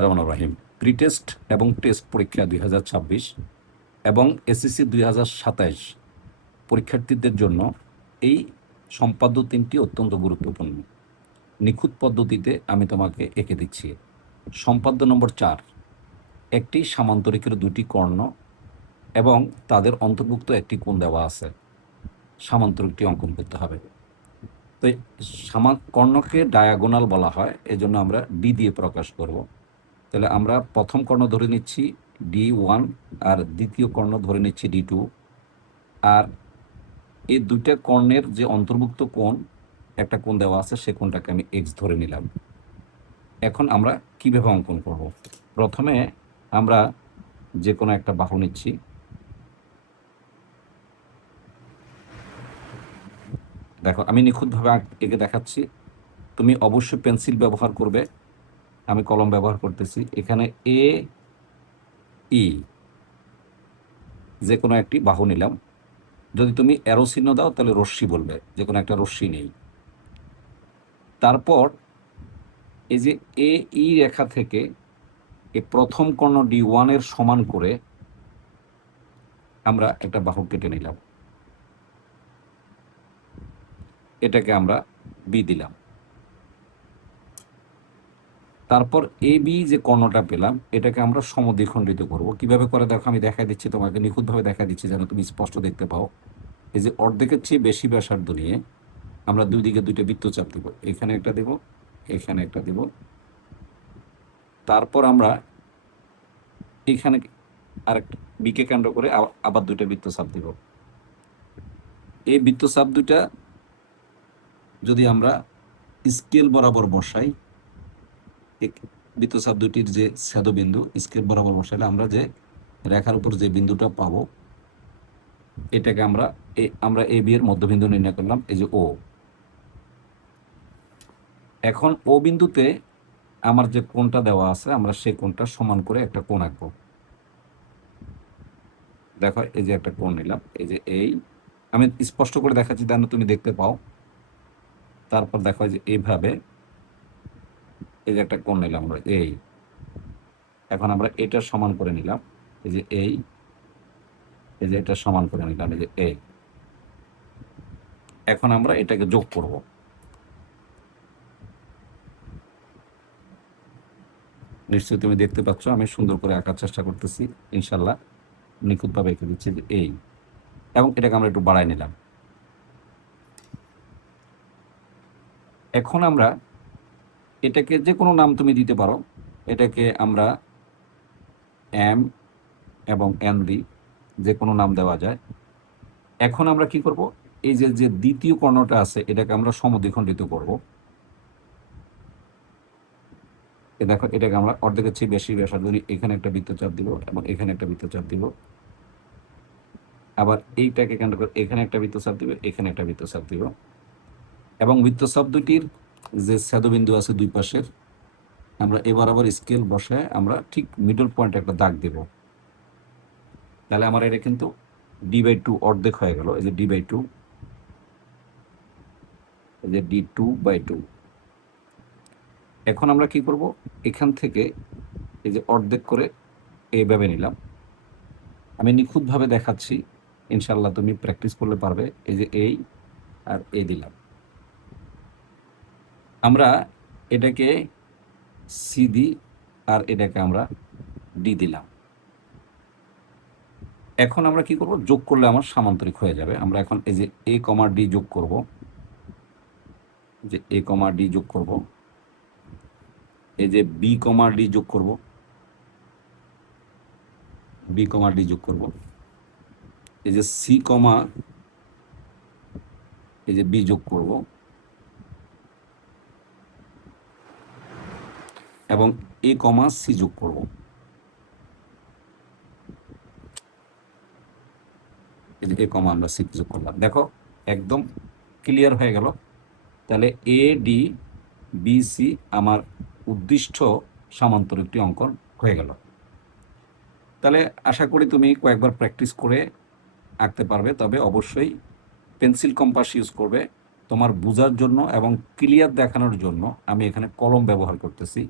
রহমান রাহিম। Pre test এবং test পরীক্ষা 2026 এবং এসএসসি 2027 পরীক্ষার্থীদের জন্য এই সম্পাদ্য 3টি অত্যন্ত গুরুত্বপূর্ণ। নিখুঁত পদ্ধতিতে আমি তোমাকে এঁকে দিচ্ছি। সম্পাদ্য নম্বর 4, একটি সামান্তরিকের 2টি কর্ণ এবং তাদের অন্তর্ভুক্ত একটি কোণ দেওয়া আছে। সামান্তরিকটি অঙ্কন করতে হবে। তো কর্ণকে ডায়াগোনাল বলা হয়, এজন্য আমরা ডি দিয়ে প্রকাশ করব। তাহলে আমরা প্রথম কর্ণ ধরে নিচ্ছি D1 আর দ্বিতীয় কর্ণ ধরে নিচ্ছি D2, আর এই দুইটা কর্ণের যে অন্তর্ভুক্ত কোণ, একটা কোণ দেওয়া আছে, সে কোণটাকে আমি X ধরে নিলাম। এখন আমরা কিভাবে অঙ্কন করব? প্রথমে আমরা যে কোনো একটা বাহু নিচ্ছি। দেখো, আমি নিখুঁতভাবে এঁকে দেখাচ্ছি, তুমি অবশ্যই পেন্সিল ব্যবহার করবে, আমি কলম ব্যবহার করতেছি। এখানে AE যে কোনো একটি বাহু নিলাম। যদি তুমি অ্যারো চিহ্ন দাও তাহলে রশ্মি বলবে, যে কোনো একটা রশ্মি নেই। তারপর এই যে AE রেখা থেকে এই প্রথম কর্ণ D1 এর সমান করে আমরা একটা বাহু কেটে নিলাম, এটাকে আমরা B দিলাম। তারপর AB যে কর্ণটা পেলাম, এটাকে আমরা সমদ্বিখণ্ডিত করব। কিভাবে করে দেখো, আমি দেখা দিচ্ছি তোমাকে, নিখুঁতভাবে দেখা দিচ্ছি যেন তুমি স্পষ্ট দেখতে পাও। এই যে অর্ধেকের চেয়ে বেশি ব্যাসার্ধ নিয়ে আমরা দুই দিকে দুইটা বৃত্তচাপ দেব। এখানে একটা দেব, এখানে একটা দেব। তারপর আমরা এখানে আরেকটা বিকে কেন্দ্র করে আবার দুইটা বৃত্তচাপ দেব। এই বৃত্তচাপ দুইটা যদি আমরা স্কেল বরাবর বসাই, বৃত্তচাপ দুটির যে ছেদবিন্দু স্কেল বরাবর বসাইলে আমরা যে রেখার উপর যে বিন্দুটা পাবো, এটাকে আমরা AB এর মধ্যবিন্দু নির্ণয় করলাম, এই যে O। এখন O বিন্দুতে আমার যে কোণটা দেওয়া আছে, আমরা সেই কোণটা সমান করে একটা কোণ আঁকবো। দেখো, এই যে একটা কোণ নিলাম, এই যে আমি স্পষ্ট করে দেখাচ্ছি যেন তুমি দেখতে পাও। তারপর দেখো যে এইভাবে এই যে একটা কোণ নিলাম আমরা এখন আমরা এটা সমান করে নিলাম, এই যে এই যে এটা সমান করে নিলাম, এই যে এখন আমরা এটাকে যোগ করব। নিশ্চয়ই তুমি দেখতে পাচ্ছ আমি সুন্দর করে আঁকার চেষ্টা করতেছি, ইনশাল্লাহ নিখুঁতভাবে এঁকে দিচ্ছি যে এবং এটাকে আমরা একটু বাড়াই নিলাম। এখন আমরা এটাকে যে কোনো নাম তুমি দিতে পারো, এটাকে আমরা M এবং N দিই, যে কোনো নাম দেওয়া যায়। এখন আমরা কি করব, এই যে দ্বিতীয় কর্ণটা আছে, এটাকে আমরা সমদ্বিখণ্ডিত করব। দেখো, এটাকে আমরা অর্ধেকের চেয়ে বেশি ব্যাসার্ধ নিয়ে এখানে একটা বৃত্তচাপ দিব এবং এখানে একটা বৃত্তচাপ দিব। আবার এইটাকে কেন্দ্র করে এখানে একটা বৃত্তচাপ দিব, এখানে একটা বৃত্তচাপ দিব। এবং বৃত্তচাপ দুটির যে ছেদবিন্দু আছে দুই পাশের, আমরা এবার আবার স্কেল বসায় আমরা ঠিক মিডল পয়েন্টে একটা দাগ দেব। তাহলে আমার এটা কিন্তু D/2 অর্ধেক হয়ে গেল। এই যে D/2, এই যে D2/2। এখন আমরা কি করব, এখান থেকে এই যে অর্ধেক করে এইভাবে নিলাম। আমি নিখুঁতভাবে দেখাচ্ছি, ইনশাল্লাহ তুমি প্র্যাকটিস করলে পারবে। এই যে আর দিলাম। আমরা এটাকে C দিই আর এটাকে আমরা D দিলাম। এখন আমরা কি করব, যোগ করলে আমার সামান্তরিক হয়ে যাবে। আমরা এখন এই যে A, D যোগ করব, যে A, D যোগ করব, এই যে B, D যোগ করব, B, D যোগ করব, এই যে C, এই যে B যোগ করব, এবং A, C যোগ করব। এই যে A, আমরা C যোগ করলাম। দেখো, একদম ক্লিয়ার হয়ে গেল। তাহলে ADBC আমার উদ্দিষ্ট সামান্তরিকটি অঙ্কন হয়ে গেল। তাহলে আশা করি তুমি কয়েকবার প্র্যাকটিস করে আঁকতে পারবে। তবে অবশ্যই পেন্সিল কম্পাস ইউজ করবে তোমার বোঝার জন্য এবং ক্লিয়ার দেখানোর জন্য। আমি এখানে কলম ব্যবহার করতেছি।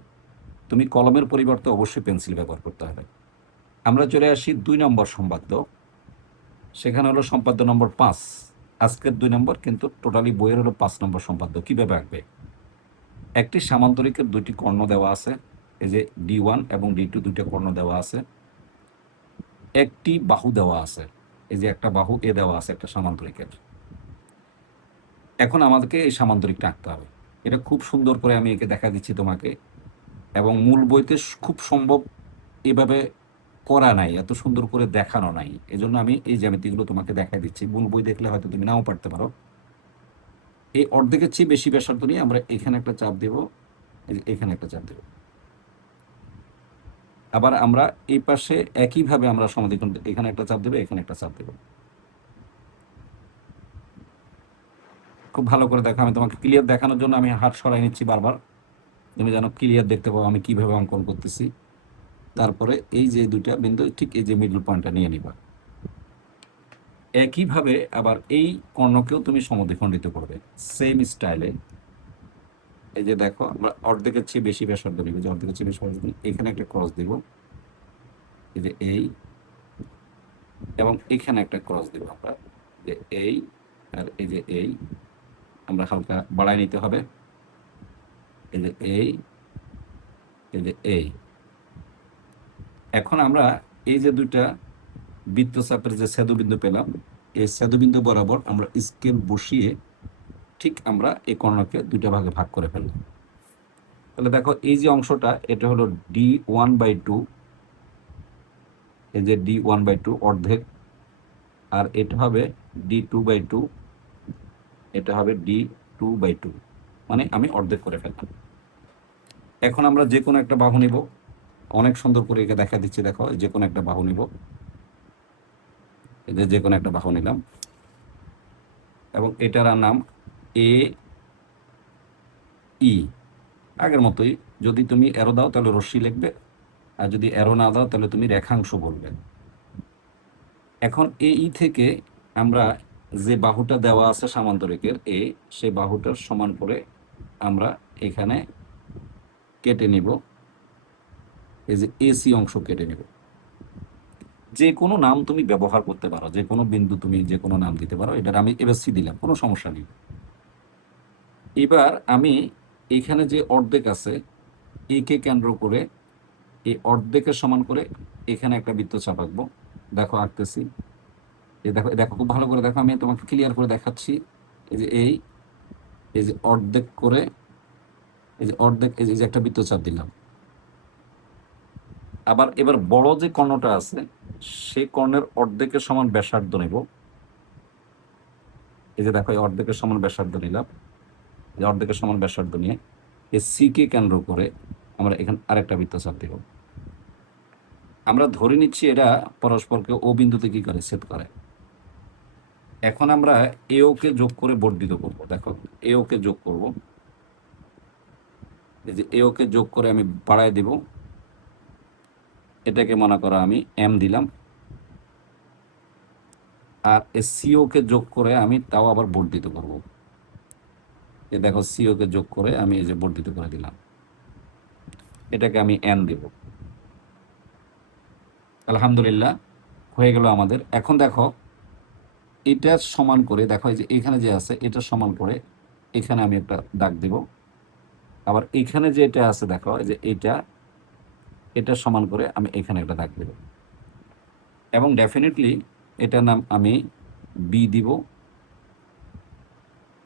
তুমি কলমের পরিবর্তে অবশ্যই পেন্সিল ব্যবহার করতে হবে। আমরা চলে আসি 2 নম্বর সম্পাদ্য, সেখানে হলো সম্পাদ্য নম্বর 5। আজকের 2 নম্বর, কিন্তু টোটালি বইয়ের হলো 5 নম্বর সম্পাদ্য। কীভাবে আঁকবে? একটি সামান্তরিকের 2টি কর্ণ দেওয়া আছে, এই যে D1 এবং D2 দুইটা কর্ণ দেওয়া আছে, একটি বাহু দেওয়া আছে, এই যে একটা বাহু এ দেওয়া আছে একটা সামান্তরিকের। এখন আমাদেরকে এই সামান্তরিকটা আঁকতে হবে। এটা খুব সুন্দর করে আমি একে দেখা দিচ্ছি তোমাকে, এবং মূল বইতে খুব সম্ভব এভাবে করা নাই, এত সুন্দর করে দেখানো নাই, এজন্য আমি এই জ্যামিতিগুলো তোমাকে দেখা দিচ্ছি। মূল বই দেখলে হয়তো তুমি নাও পারতে পারো। এই অর্ধেকের চেয়ে বেশি ব্যাসার্ধ নিয়ে আমরা এখানে একটা চাপ দেব, এখানে একটা চাপ দেব। আবার আমরা এই পাশে একইভাবে আমরা সমদ্বিখণ্ড, এখানে একটা চাপ দেবো, এখানে একটা চাপ দেব। খুব ভালো করে দেখো, আমি তোমাকে ক্লিয়ার দেখানোর জন্য আমি হাত সরাই নিচ্ছি বারবার, তুমি যেন ক্লিয়ার দেখতে পাও আমি কিভাবে অঙ্কন করতেছি। তারপরে এই যে দুইটা বিন্দু, ঠিক এই যে মিডল পয়েন্টটা নিয়ে নিবা। একইভাবে আবার এই কর্ণকেও তুমি সমদ্বিখণ্ডিত করবে সেম স্টাইলে। এই যে দেখো, আমরা অর্ধেকের চেয়ে বেশি ব্যাসার্ধ নিব, যে অর্ধেকের চেয়ে বেশি ব্যাসার্ধ নিই, এখানে একটা ক্রস দিব, এই যে এই, এবং এখানে একটা ক্রস দিব আমরা, যে এই আর এই যে এই, আমরা হালকা বাড়াই নিতে হবে, এই যে এই, এই যে এই। এখন আমরা এই যে দুইটা বৃত্তচাপের যে ছেদবিন্দু পেলাম, এই ছেদবিন্দু বরাবর আমরা স্কেল বসিয়ে ঠিক আমরা এই কর্ণকে দুইটা ভাগে ভাগ করে ফেললাম। তাহলে দেখো এই যে অংশটা, এটা হলো D1/2, এই যে D1/2 অর্ধেক, আর এটা হবে D2/2, এটা হবে D2/2, মানে আমি অর্ধেক করে ফেললাম। এখন আমরা যে কোনো একটা বাহু নিব, অনেক সুন্দর করে একে দেখা দিচ্ছি, দেখো যে কোনো একটা বাহু নিব, এই যে কোনো একটা বাহু নিলাম, এবং এটার নাম AE। আগের মতোই, যদি তুমি অ্যারো দাও তাহলে রশ্মি লিখবে, আর যদি অ্যারো না দাও তাহলে তুমি রেখাংশ বলবে। এখন AE থেকে আমরা যে বাহুটা দেওয়া আছে সামান্তরিকের এ, সেই বাহুটার সমান করে আমরা এখানে কেটে নিব, এই যে AC অংশ কেটে নেব। যে কোনো নাম তুমি ব্যবহার করতে পারো, যে কোনো বিন্দু তুমি যে কোনো নাম দিতে পারো। এটার আমি এবার C দিলাম, কোনো সমস্যা নেই। এবার আমি এখানে যে অর্ধেক আছে, একে কেন্দ্র করে এই অর্ধেকের সমান করে এখানে একটা বৃত্তচাপ আঁকবো। দেখো আঁকতেছি, এই দেখো, দেখো খুব ভালো করে দেখো, আমি তোমাকে ক্লিয়ার করে দেখাচ্ছি। এই যে এই যে অর্ধেক করে, এই যে অর্ধেক, এই যে একটা বৃত্তচাপ দিলাম। আবার এবার বড় যে কর্ণটা আছে, সেই কর্ণের অর্ধেকের সমান ব্যাসার্ধ নেব। এই যে দেখো, এই অর্ধেকের সমান ব্যাসার্ধ নিলাম, এই অর্ধেকের সমান ব্যাসার্ধ নিয়ে এই সি কে কেন্দ্র করে আমরা এখানে আরেকটা বৃত্তচাপ দেব। আমরা ধরে নিচ্ছি এরা পরস্পরকে ও বিন্দুতে কি করে, ছেদ করে। এখন আমরা এও কে যোগ করে বর্ধিত করব। দেখো এও কে যোগ করব, এই যে এও কে যোগ করে আমি বাড়ায় দেব, এটাকে মনে করো আমি M দিলাম, আর সিও কে যোগ করে আমি তাও আবার বর্ধিত করব। এই দেখো সিও কে যোগ করে আমি এই যে বর্ধিত করে দিলাম, এটাকে আমি N দেব। আলহামদুলিল্লাহ, হয়ে গেল আমাদের। এখন দেখো এটা সমান করে, দেখো এই যে এখানে যে আছে এটা সমান করে এখানে আমি একটা দাগ দেব। আবার এখানে যে এটা আছে দেখো, এই যে এটা সমান করে আমি এখানে একটা দাগ দেব, এবং ডেফিনেটলি এটার নাম আমি বি দিব,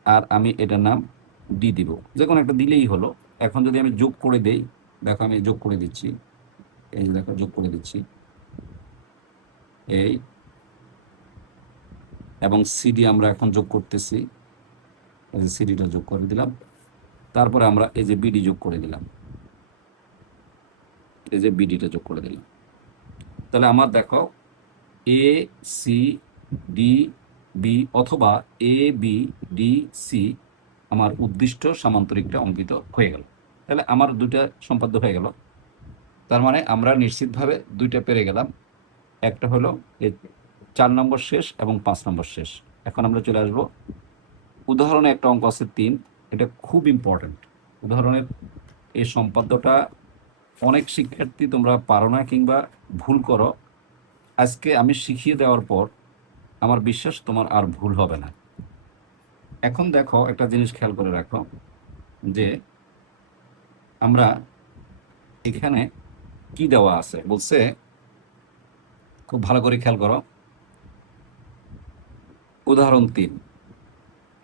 আর আমি এটার নাম ডি দিব, যে কোনো একটা দিলেই হলো। এখন যদি আমি যোগ করে দেই, দেখো আমি যোগ করে দিচ্ছি, এই যে দেখো যোগ করে দিচ্ছি এই, এবং সিডি আমরা এখন যোগ করতেছি, এই যে সিডিটা যোগ করে দিলাম। তারপরে আমরা এই যে বিডি যোগ করে দিলাম, এই যে বিডিটা যোগ করে দিলাম। তাহলে আমার দেখো এ সি ডি বি অথবা ABDC আমার উদ্দিষ্ট সামান্তরিকটা অঙ্কিত হয়ে গেল। তাহলে আমার দুইটা সম্পাদ্য হয়ে গেল। তার মানে আমরা নিশ্চিতভাবে দুইটা পেরে গেলাম। একটা হলো এই 4 নম্বর শেষ এবং 5 নম্বর শেষ। এখন আমরা চলে আসবো উদাহরণে, একটা অঙ্ক আছে 3, এটা খুব ইম্পর্টেন্ট। উদাহরণের এই সম্পাদ্যটা অনেক শিক্ষার্থী তোমরা পারো না কিংবা ভুল করো। আজকে আমি শিখিয়ে দেওয়ার পর আমার বিশ্বাস তোমার আর ভুল হবে না। এখন দেখো একটা জিনিস খেয়াল করে রাখো যে আমরা এখানে কি দেওয়া আছে বলছে, খুব ভালো করে খেয়াল করো। উদাহরণ 3,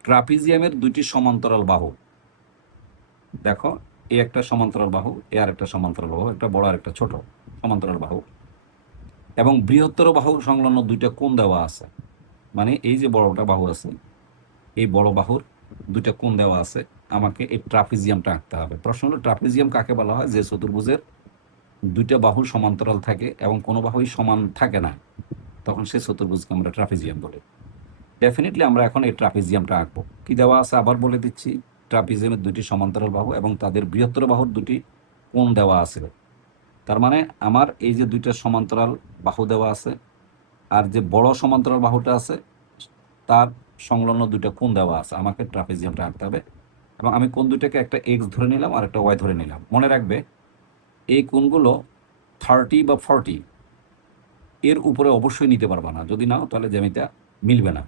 ট্রাপিজিয়ামের দুইটি সমান্তরাল বাহু। দেখো, এ একটা সমান্তরাল বাহু, এ আর একটা সমান্তরাল বাহু, একটা বড় আর একটা ছোট সমান্তরাল বাহু, এবং বৃহত্তর বাহু সংলগ্ন দুইটা কোণ দেওয়া আছে। মানে এই যে বড়টা বাহু আছে, এই বড় বাহুর দুইটা কোণ দেওয়া আছে। আমাকে এই ট্রাপিজিয়ামটা আঁকতে হবে। প্রশ্ন হলো ট্রাপিজিয়াম কাকে বলা হয়? যে চতুর্ভুজের দুইটা বাহু সমান্তরাল থাকে এবং কোনো বাহুই সমান থাকে না, তখন সেই চতুর্ভুজকে আমরা ট্রাপিজিয়াম বলি। ডেফিনেটলি আমরা এখন এই ট্রাপিজিয়ামটা আঁকবো। কি দেওয়া আছে আবার বলে দিচ্ছি। ট্রাপিজিয়ামের দুটি সমান্তরাল বাহু এবং তাদের বৃহত্তর বাহুর দুটি কোণ দেওয়া আছে। তার মানে আমার এই যে দুইটা সমান্তরাল বাহু দেওয়া আছে, আর যে বড় সমান্তরাল বাহুটা আছে তার সংলগ্ন দুইটা কোণ দেওয়া আছে। আমাকে ট্রাপিজিয়ামটা আঁকতে হবে এবং আমি কোণ দুইটাকে একটা এক্স ধরে নিলাম আর একটা ওয়াই ধরে নিলাম। মনে রাখবে, এই কোণগুলো 30 বা 40 এর উপরে অবশ্যই নিতে পারবা না। যদি নাও তাহলে জ্যামিতিটা মিলবে না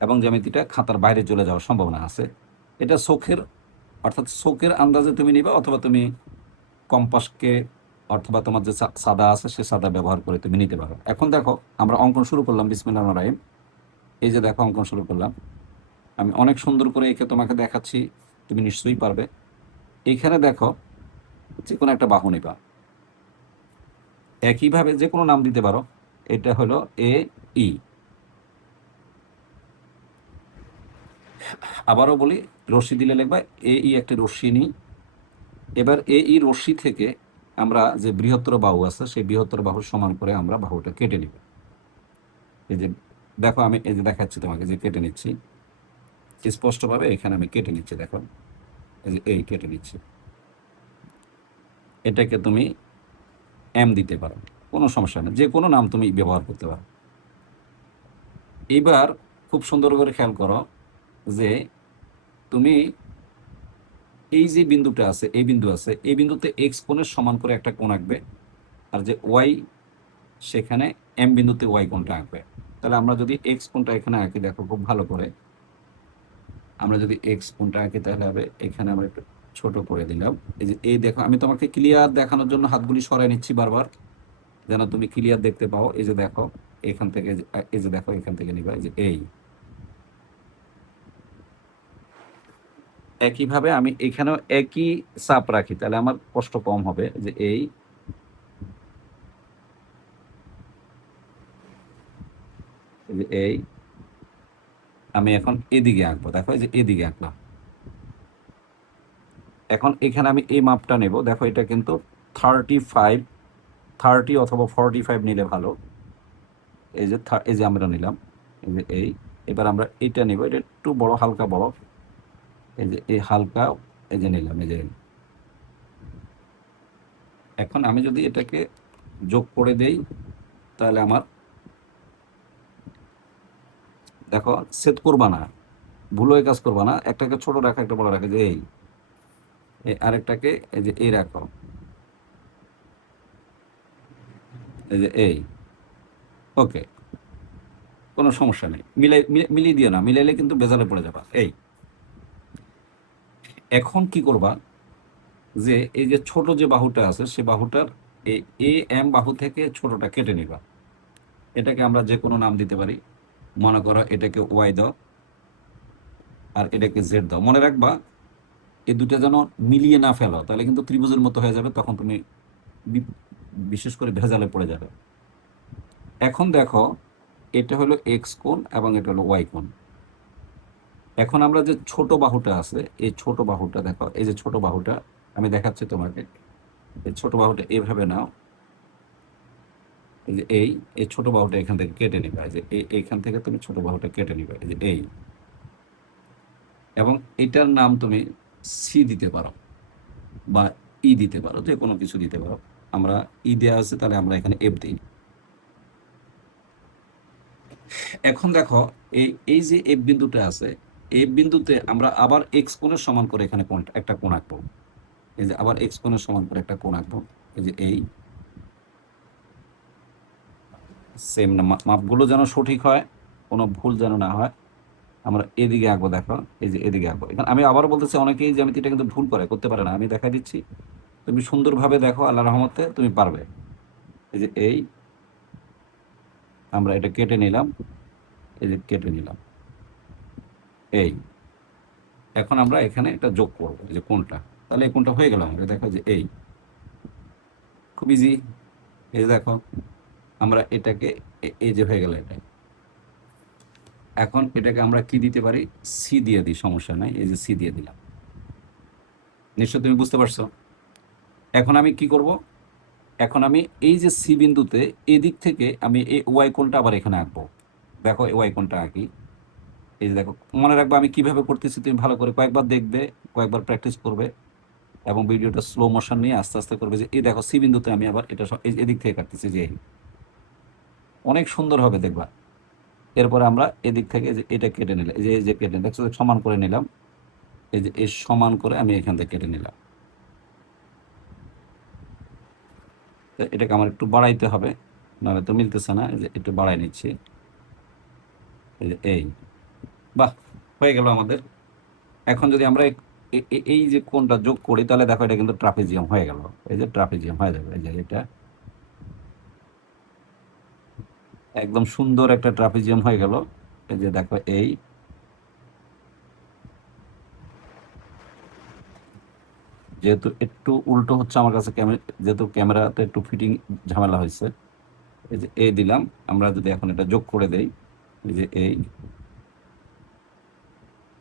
এবং জ্যামিতিটা খাতার বাইরে চলে যাওয়ার সম্ভাবনা আছে। এটা চোখের, অর্থাৎ চোখের আন্দাজে তুমি নিবা, অথবা তুমি কম্পাসকে অথবা তোমার যে সাদা আছে সে সাদা ব্যবহার করে তুমি নিতে পারো। এখন দেখো আমরা অঙ্কন শুরু করলাম। বিসমিল্লাহির রহমানির রহিম। এই যে দেখো অঙ্কন শুরু করলাম। আমি অনেক সুন্দর করে এঁকে তোমাকে দেখাচ্ছি, তুমি নিশ্চয়ই পারবে। এইখানে দেখো যে কোনো একটা বাহু নিবা, একইভাবে যে কোনো নাম দিতে পারো। এটা হলো এ ই। আবারও বলি, রশ্মি দিলে লিখবা এ ই, একটি রশ্মি নিই। এবার এ ই রশ্মি থেকে আমরা যে বৃহত্তর বাহু আছে সেই বৃহত্তর বাহুর সমান করে আমরা বাহুটা কেটে নিব। এই যে দেখো, আমি এই যে দেখাচ্ছি তোমাকে যে কেটে নিচ্ছি স্পষ্টভাবে। এখানে আমি কেটে নিচ্ছি, দেখো এই যে এই কেটে নিচ্ছি। এটাকে তুমি এম দিতে পারো, কোনো সমস্যা নেই, যে কোনো নাম তুমি ব্যবহার করতে পারো। এবার খুব সুন্দর করে খেয়াল করো যে তুমি এই যে বিন্দুটা আছে, এই বিন্দু আছে, এই বিন্দুতে এক্স কোণের সমান করে একটা কোণ আঁকবে, আর যে ওয়াই সেখানে এম বিন্দুতে ওয়াই কোণটা আঁকবে। তাহলে আমরা যদি এক্স কোণটা এখানে আঁকি, দেখো খুব ভালো করে, আমরা যদি এক্স কোণটা আঁকি তাহলে হবে এখানে আমরা একটু ছোট করে দিলাম। এই যে এই দেখো, আমি তোমাকে ক্লিয়ার দেখানোর জন্য হাতগুলি সরাই নিচ্ছি বারবার, যেন তুমি ক্লিয়ার দেখতে পাও। এই যে দেখো এখান থেকে, এই যে দেখো এখান থেকে নিবা, এই যে এই। একইভাবে আমি এখানেও একই চাপ রাখি, তাহলে আমার কষ্ট কম হবে। যে এই, এই আমি এখন এদিকে আঁকবো। দেখো এই যে এদিকে আঁকলাম। এখন এখানে আমি এই মাপটা নেব। দেখো এটা কিন্তু 35, 30 অথবা 45 নিলে ভালো। এই যে এই যে আমরা নিলাম, এই যে এই। এবার আমরা এটা নিব, এটা একটু বড়, হালকা বড়। এই যে এই হালকা, এই যে নিলাম, এই যে। এখন আমি যদি এটাকে যোগ করে দেই তাহলে আমার, দেখো সেট করবা না, ভুল হয়ে কাজ করবা না। একটাকে ছোট রাখা, একটা বড় রাখা, যে এই। আরেকটাকে এই যে এই রাখো, এই যে এই। ওকে, কোনো সমস্যা নেই। মিলিয়ে দিও না, মিলাইলে কিন্তু বেজালে পড়ে যাবা। এই এখন কি করবা, যে এই যে ছোট যে বাহুটা আছে সে বাহুটার এই এ এম বাহু থেকে ছোটটা কেটে নিবা। এটাকে আমরা যে কোনো নাম দিতে পারি। মনে করো এটাকে ওয়াই দাও আর এটাকে জেড দাও। মনে রাখবা এই দুটো যেন মিলিয়ে না ফেলো, তাহলে কিন্তু ত্রিভুজের মতো হয়ে যাবে, তখন তুমি বিশেষ করে ভেজালে পড়ে যাবে। এখন দেখো এটা হলো এক্স কোণ এবং এটা হলো ওয়াই কোণ। এখন আমরা যে ছোট বাহুটা আছে, এই ছোট বাহুটা দেখো, এই যে ছোট বাহুটা আমি দেখাচ্ছি তোমাকে। এই ছোট বাহুটা এইভাবে নাও, এই যে এই ছোট বাহুটা এখান থেকে কেটে নিবে। এই যে এইখান থেকে তুমি ছোট বাহুটা কেটে নিবে, এই যে এই। এবং এটার নাম তুমি সি দিতে পারো বা ই দিতে পারো, যে কোনো কিছু দিতে পারো। আমরা ই দেওয়া আছে, তাহলে আমরা এখানে এফ দিই। এখন দেখো এই এই যে এফ বিন্দুটা আছে, এফ বিন্দুতে আমরা আবার এক্স কোণের সমান করে এখানে একটা কোণ আঁকবো। এই যে আবার এক্স কোণের সমান করে একটা কোণ আঁকবো, এই যে এই সেম না, মাপগুলো যেন সঠিক হয়, কোনো ভুল যেন না হয়। আমরা এদিকে আঁকবো, দেখো এই যে এদিকে আঁকবো। এখানে আমি আবার বলতেছি, অনেকেই জ্যামিতিটা কিন্তু ভুল করে, করতে পারে না, আমি দেখা দিচ্ছি। তুমি সুন্দরভাবে দেখো, আল্লাহ রহমতে তুমি পারবে। এই যে এই আমরা এটা কেটে নিলাম, এই যে কেটে নিলাম এই। এখন আমরা এখানে এটা যোগ করবো, এই যে কোনটা, তাহলে এই কোনটা হয়ে গেল আমাদের, দেখো যে এই খুব ইজি। এই যে দেখো আমরা এটাকে এই যে হয়ে গেল এটা। এখন এটাকে আমরা কি দিতে পারি, সি দিয়ে দিই, সমস্যা নাই, এই যে সি দিয়ে দিলাম। নিশ্চয় তুমি বুঝতে পারছো। এখন আমি কি করব, এখন আমি এই যে সি বিন্দুতে এদিক থেকে আমি এই ওয়াই কোণটা আবার এখানে আঁকবো। দেখো এই ওয়াই কোণটা আঁকি, এই যে দেখো, মনে রাখবে আমি কিভাবে করতেছি, তুমি ভালো করে কয়েকবার দেখবে, কয়েকবার প্র্যাকটিস করবে, এবং ভিডিওটা স্লো মোশন নিয়ে আস্তে আস্তে করবে। যে এই দেখো সি বিন্দুতে আমি আবার এটা এদিক থেকে কাটতেছি, যে অনেক সুন্দর হবে দেখবা। এরপরে আমরা এদিক থেকে যে এটা কেটে নিলাম, এই যে কেটে দেখছো, সমান করে নিলাম, এই যে এই সমান করে আমি এখান থেকে কেটে নিলাম। তো এটাকে আমার একটু বাড়াইতে হবে, নাহলে তো মিলতেছে না, এই যে একটু বাড়াই নিচ্ছি, এই যে এই। বাহ, হয়ে গেল আমাদের। এখন যদি আমরা এই যে কোণটা যোগ করি, তাহলে দেখো এটা কিন্তু ট্রাপিজিয়াম হয়ে গেল, এই যে ট্রাপিজিয়াম হয়ে যাবে, এই যে এটা একদম সুন্দর একটা ট্রাপিজিয়াম হয়ে গেল। এই যে দেখো এই, যেহেতু একটু উল্টো হচ্ছে আমার কাছে যেহেতু ক্যামেরাতে একটু ফিটিং ঝামেলা হয়েছে, এই যে এই দিলাম। আমরা যদি এখন এটা যোগ করে দেই, এই যে এই,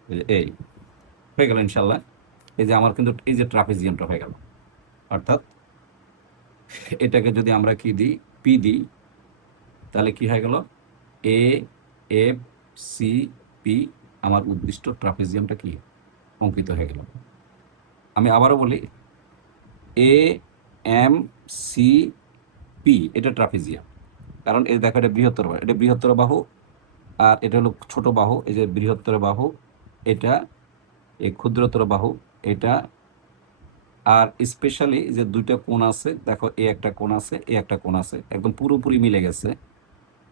এই যে এই হয়ে গেল ইনশাল্লাহ। এই যে আমার কিন্তু এই যে ট্রাপিজিয়ামটা হয়ে গেল। অর্থাৎ এটাকে যদি আমরা কি দিই, পি দিই, তাহলে কি হয়ে গেল, এ এফ সি পি, আমার উদ্দিষ্ট ট্রাপিজিয়ামটা কি অঙ্কিত হয়ে গেল। আমি আবারও বলি, এ এম সি পি, এটা ট্রাপিজিয়াম। কারণ এই দেখো এটা বৃহত্তর বাহু, এটা বৃহত্তর বাহু, আর এটা হলো ছোট বাহু, এই যে বৃহত্তর বাহু এটা, এই ক্ষুদ্রতর বাহু এটা। আর স্পেশালি যে দুইটা কোণ আছে, দেখো এ একটা কোণ আছে, এ একটা কোণ আছে, একদম পুরোপুরি মিলে গেছে।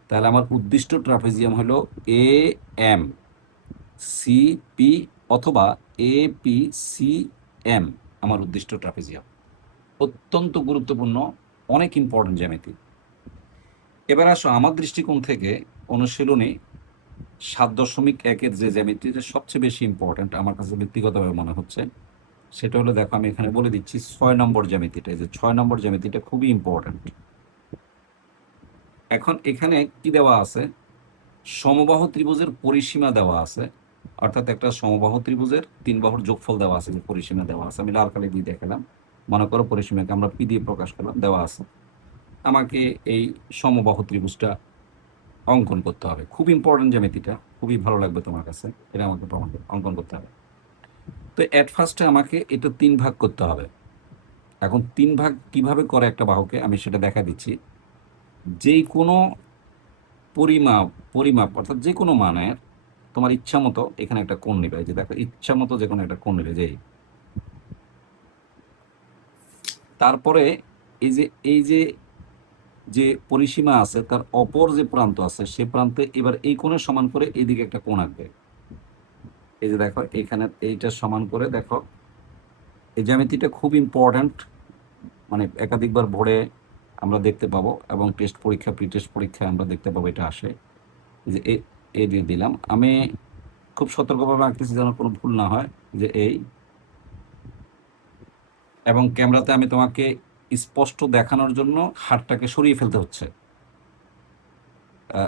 তাহলে আমার উদ্দিষ্ট ট্রাপিজিয়াম হলো এ এম সি পি অথবা এ পি সি এম, আমার উদ্দিষ্ট ট্রাপিজিয়াম। অত্যন্ত গুরুত্বপূর্ণ, অনেক ইম্পর্টেন্ট জ্যামিতি। এবার আসো আমার দৃষ্টিকোণ থেকে অনুশীলনী 7.1-এর যে জ্যামিতিটা সবচেয়ে বেশি ইম্পর্টেন্ট আমার কাছে ব্যক্তিগতভাবে মনে হচ্ছে, সেটা হলো, দেখো আমি এখানে বলে দিচ্ছি 6 নম্বর জ্যামিতিটা। এই যে 6 নম্বর জ্যামিতিটা খুবই ইম্পর্টেন্ট। এখন এখানে কি দেওয়া আছে, সমবাহু ত্রিভুজের পরিসীমা দেওয়া আছে। অর্থাৎ একটা সমবাহু ত্রিভুজের 3 বাহুর যোগফল দেওয়া আছে, যে পরিসীমা দেওয়া আছে, আমি লাল কালি দিয়ে দেখালাম। মনে করো পরিসীমাকে আমরা পি দিয়ে প্রকাশ করলাম, দেওয়া আছে। আমাকে এই সমবাহু ত্রিভুজটা অঙ্কন করতে হবে। খুব ইম্পর্টেন্ট জ্যামিতিটা, খুবই ভালো লাগবে তোমার কাছে, এটা আমাকে অঙ্কন করতে হবে। তো অ্যাট ফার্স্টে আমাকে এটা 3 ভাগ করতে হবে। এখন 3 ভাগ কিভাবে করে একটা বাহুকে, আমি সেটা দেখা দিচ্ছি। যেই কোনো পরিমাপ পরিমাপ অর্থাৎ যে কোনো মানের তোমার ইচ্ছা মতো এখানে একটা কোণ নেবে। এই যে দেখো, ইচ্ছা মতো যে কোনো একটা কোণ নেবে, যে তারপরে এই যে এই যে যে পরিসীমা আছে তার অপর যে প্রান্ত আছে, সে প্রান্তে এবার এই কোণের সমান করে এইদিকে একটা কোণ আঁকবে। এই যে দেখো এখানে এইটা সমান করে, দেখো এই জ্যামিতিটা খুব ইম্পর্ট্যান্ট, মানে একাধিকবার ভরে আমরা দেখতে পাবো, এবং টেস্ট পরীক্ষা প্রি টেস্ট পরীক্ষায় আমরা দেখতে পাবো এটা আসে। এই যে এই দিয়ে দিলাম, আমি খুব সতর্কভাবে আঁকতেছি যেন কোনো ভুল না হয়, যে এই। এবং ক্যামেরাতে আমি তোমাকে স্পষ্ট দেখানোর জন্য হাতটাকে সরিয়ে ফেলতে হচ্ছে,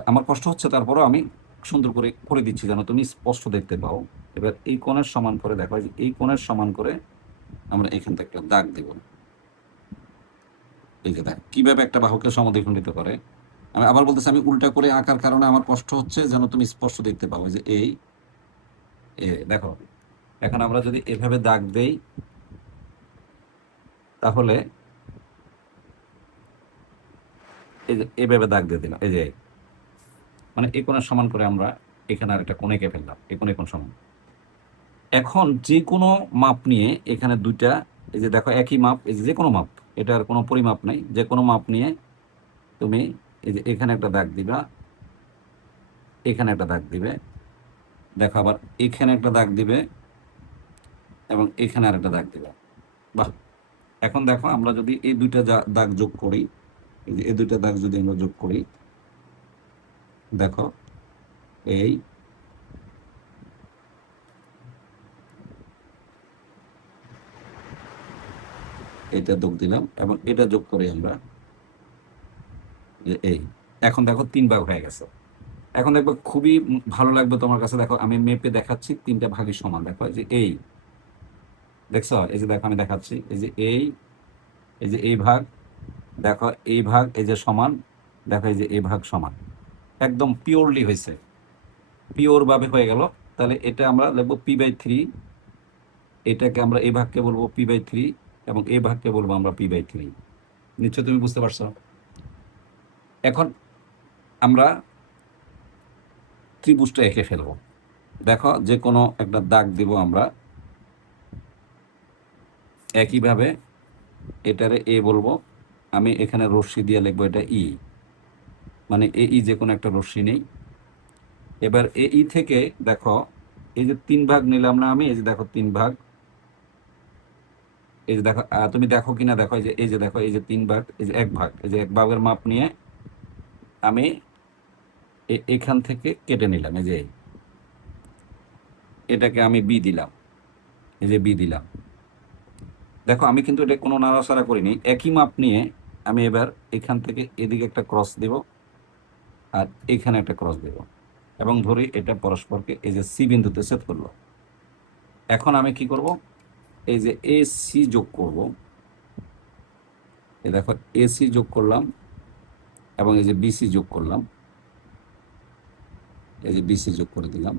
আমার কষ্ট হচ্ছে, তারপরও আমি সুন্দর করে করে দিচ্ছি যেন তুমি স্পষ্ট দেখতে পাও। এবার এই কোণের সমান করে দেখো, যে এই কোণের সমান করে আমরা এখান থেকে একটা দাগ দেব। এই যে দেখ কিভাবে একটা বাহুকে সমদ্বিখণ্ডিত করে। আমি আবার বলতেছি, আমি উল্টা করে আঁকার কারণে আমার কষ্ট হচ্ছে, যেন তুমি স্পষ্ট দেখতে পাও। যে এই দেখো, এখন আমরা যদি এভাবে দাগ দেই, তাহলে এই যে এভাবে দাগ দিয়ে দিলাম, এই যে মানে এই কোণের সমান করে আমরা এখানে আর একটা কোণ ফেললাম, এই কোণ সমান। এখন যে কোনো মাপ নিয়ে এখানে দুইটা এই যে দেখো একই মাপ, এই যে কোনো মাপ, এটার কোনো পরিমাপ নাই, যে কোনো মাপ নিয়ে তুমি এই যে এখানে একটা দাগ দিবা, এখানে একটা দাগ দিবে, দেখো আবার এখানে একটা দাগ দিবে এবং এখানে আর একটা দাগ দিবে। বাহ! এখন দেখো আমরা যদি এই দুইটা দাগ যোগ করি, এই যে এই দুইটা দাগ যদি আমরা যোগ করি, দেখো এই এটা যোগ দিলাম এবং এটা যোগ করি আমরা, যে এই এখন দেখো 3 ভাগ হয়ে গেছে। এখন দেখবো খুবই ভালো লাগবে তোমার কাছে। দেখো আমি মেপে দেখাচ্ছি, 3টা ভাগই সমান। দেখো এই যে এই, দেখছো, এই যে দেখো আমি দেখাচ্ছি, এই যে এই যে এই ভাগ, দেখো এই ভাগ, এই যে সমান, দেখো এই যে এই ভাগ সমান, একদম পিওরলি হয়েছে, পিওর ভাবে হয়ে গেল। তাহলে এটা আমরা লিখবো p/3, এটাকে আমরা এই ভাগকে বলবো p/3 এবং এই ভাগকে বলবো আমরা p/3। নিশ্চয় তুমি বুঝতে পারছো। এখন আমরা ত্রিভুজটা এঁকে ফেলবো। দেখো যে কোনো একটা দাগ দিব আমরা, একইভাবে এটারে এ বলবো, আমি এখানে রশ্মি দিয়ে লিখবো এটা ই, মানে এই যে কোনো একটা রশ্মি নেই। এবার এই থেকে দেখো এই যে 3 ভাগ নিলাম না আমি, এই যে দেখো 3 ভাগ, এই যে দেখো তুমি দেখো কিনা দেখো, এই যে দেখো এই যে 3 ভাগ, এই যে 1 ভাগ, এই যে 1 ভাগের মাপ নিয়ে আমি এখান থেকে কেটে নিলাম, এই যে এটাকে আমি বি দিলাম, এই যে বি দিলাম। দেখো আমি কিন্তু এটা কোনো নাড়াচাড়া করিনি, একই মাপ নিয়ে আমি এবার এখান থেকে এদিকে একটা ক্রস দেব আর এখানে একটা ক্রস দেব এবং ধরি এটা পরস্পরকে এই যে সি বিন্দুতে ছেদ করলো। এখন আমি কি করব, এই যে এ সি যোগ করব, এই দেখো এসি যোগ করলাম এবং এই যে বিসি যোগ করলাম, এই যে বিসি যোগ করে দিলাম।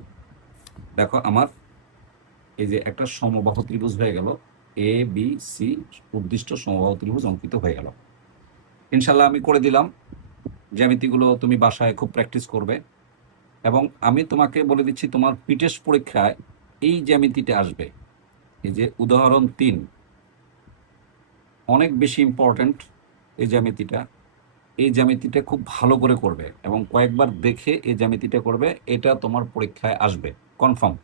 দেখো আমার এই যে একটা সমবাহু ত্রিভুজ হয়ে গেল, এ বি সি উদ্দিষ্ট সমবাহু ত্রিভুজ অঙ্কিত হয়ে গেল। ইনশাল্লাহ আমি করে দিলাম। জ্যামিতিগুলো তুমি বাসায় খুব প্র্যাকটিস করবে এবং আমি তোমাকে বলে দিচ্ছি তোমার পিটেস্ট পরীক্ষায় এই জ্যামিতিটা আসবে। এই যে উদাহরণ 3 অনেক বেশি ইম্পর্ট্যান্ট। এই জ্যামিতিটা, এই জ্যামিতিটা খুব ভালো করে করবে এবং কয়েকবার দেখে এই জ্যামিতিটা করবে, এটা তোমার পরীক্ষায় আসবে কনফার্ম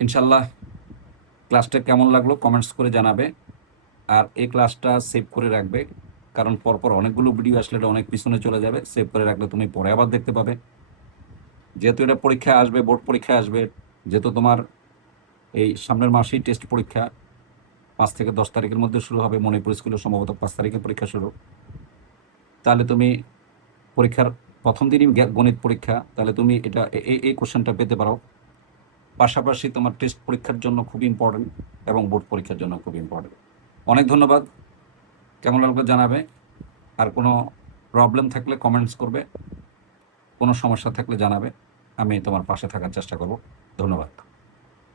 ইনশাল্লাহ। ক্লাসটা কেমন লাগলো কমেন্টস করে জানাবে আর এই ক্লাসটা সেভ করে রাখবে, কারণ পরপর অনেকগুলো ভিডিও আসলে এটা অনেক পিছনে চলে যাবে। সেভ করে রাখলে তুমি পরে আবার দেখতে পাবে। যেহেতু এটা পরীক্ষায় আসবে, বোর্ড পরীক্ষায় আসবে, যেহেতু তোমার এই সামনের মাসেই টেস্ট পরীক্ষা 5 থেকে 10 তারিখের মধ্যে শুরু হবে, মণিপুর স্কুলে সম্ভবত 5 তারিখে পরীক্ষা শুরু। তাহলে তুমি পরীক্ষার প্রথম দিনই গণিত পরীক্ষা, তাহলে তুমি এটা এই কোশ্চেনটা পেতে পারো। পাশাপাশি তোমার টেস্ট পরীক্ষার জন্য খুব ইম্পর্টেন্ট এবং বোর্ড পরীক্ষার জন্য খুব ইম্পর্টেন্ট। অনেক ধন্যবাদ, কেমন লাগবে জানাবে। আর কোনো প্রবলেম থাকলে কমেন্টস করবে, কোনো সমস্যা থাকলে জানাবে, আমি তোমার পাশে থাকার চেষ্টা করব। ধন্যবাদ।